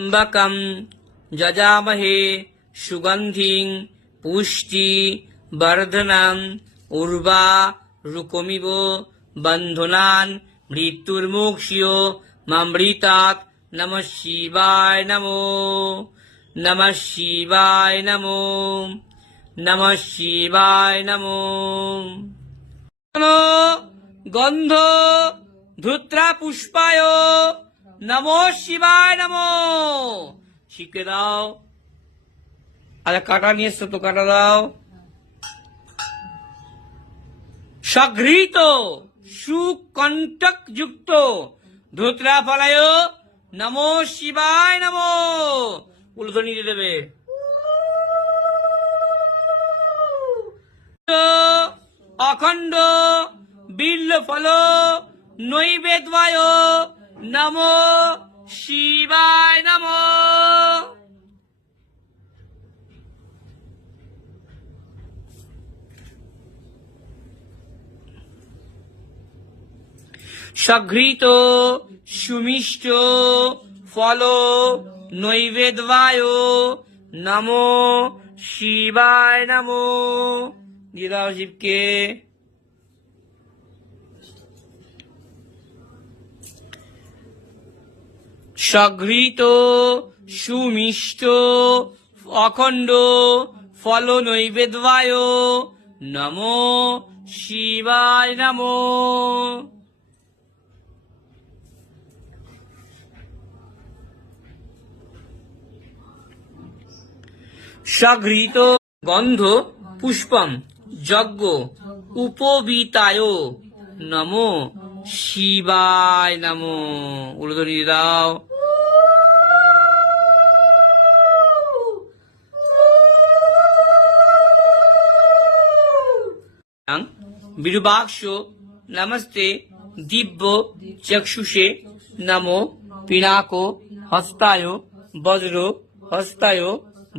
त्र्यम्बकं यजामहे सुगन्धिं पुष्टिवर्धनम् उर्वारुकमिव बन्धनान् मृत्युर्मोक्ष्योऽमृतात्। नमः शिवाय नमो, नमः शिवाय नमो, नमः शिवाय नमो। गन्ध धूत्रा पुष्पाय नमो शिवाय नमो। শিখে দাও। আরে কাটা নিয়ে এসছো তো, কাটা দাও। সঘৃত সুকণ্টক যুক্ত ধূত্রা ফলায় নমো শিবায় নমো। উলুধ্বনি দিয়ে দেবে। অখণ্ড বিল্ল ফল নৈবেদ্যায় নমো শিবায় নমো। সঘৃত সুমিষ্ট ফল নৈবেদ্যায় নমো শিবায় নমো। দিয়ে দাও শিবকে। সঘৃত সুমিষ্ট অখণ্ড ফল নৈবেদ্যায় নমো শিবায় নমো। সঘৃত গন্ধ পুষ্পম যজ্ঞ উপবিতায় নমো শিবায় নমো। উলুধ্বনি দাও। বিরূপাক্ষ নমস্তে দিব্য চক্ষুষে নমো পিনাকো হস্তায় বজ্র হস্তায়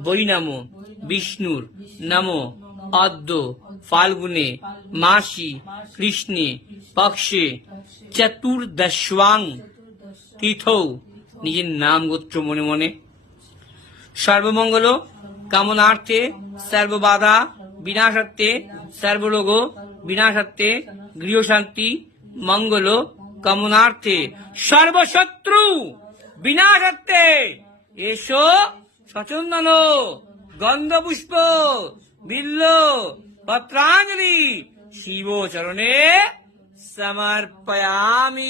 বৈ নমো। বিষ্ণুর নমো অদ্য ফাল্গুনে মাসি কৃষ্ণে পক্ষে চতুর্দশাং তিথৌ। নিজের নাম গোত্র মনে মনে। সর্বমঙ্গল কামনার্থে সর্ববাধা বিনাশার্থে সর্বলোক বিনাশার্থে গৃহশান্তি মঙ্গল কামনার্থে সর্বশত্রু বিনাশার্থে এসো সচন্দন গন্ধপুষ্প বিল্ল পত্রাঞ্জলি শিব চরণে সমর্পয়ামি।